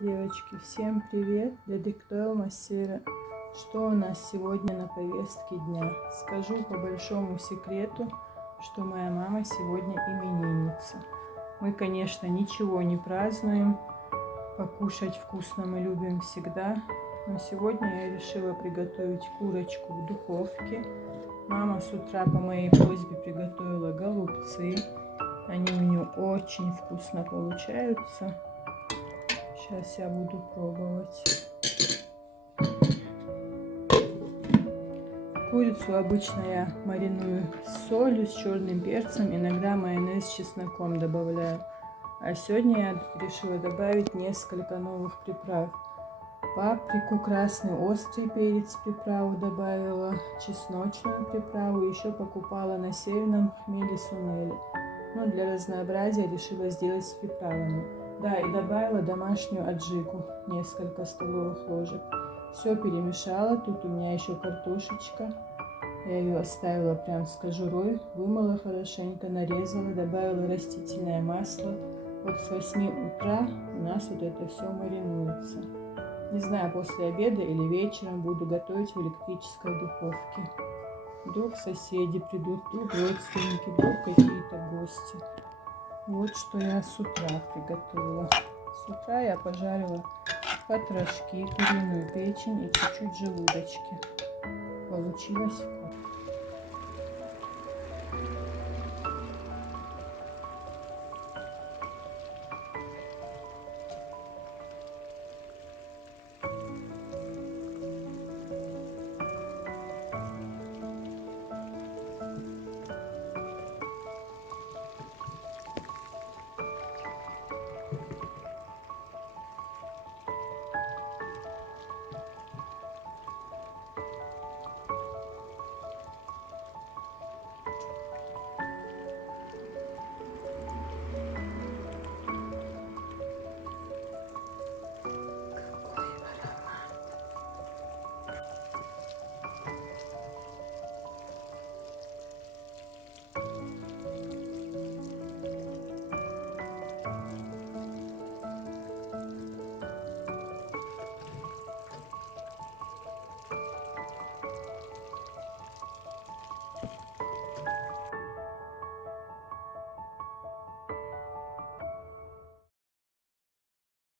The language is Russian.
Девочки, всем привет! Дядя Массера. Что у нас сегодня на повестке дня? Скажу по большому секрету, что моя мама сегодня именинница. Мы, конечно, ничего не празднуем. Покушать вкусно мы любим всегда. Но сегодня я решила приготовить курочку в духовке. Мама с утра по моей просьбе приготовила голубцы. Они у нее очень вкусно получаются. Сейчас я буду пробовать. Курицу обычно я мариную с солью, с черным перцем, иногда майонез с чесноком добавляю. А сегодня я решила добавить несколько новых приправ. Паприку, красный острый перец приправу добавила, чесночную приправу, еще покупала на северном хмеле сунели. Но для разнообразия решила сделать с приправами. Да, и добавила домашнюю аджику, несколько столовых ложек. Все перемешала, тут у меня еще картошечка. Я ее оставила прям с кожурой, вымыла хорошенько, нарезала, добавила растительное масло. Вот с 8 утра у нас вот это все маринуется. Не знаю, после обеда или вечером буду готовить в электрической духовке. Вдруг соседи придут, вдруг родственники, вдруг какие-то гости. Вот что я с утра приготовила. С утра я пожарила потрошки, куриную печень и чуть-чуть желудочки. Получилось вкусно.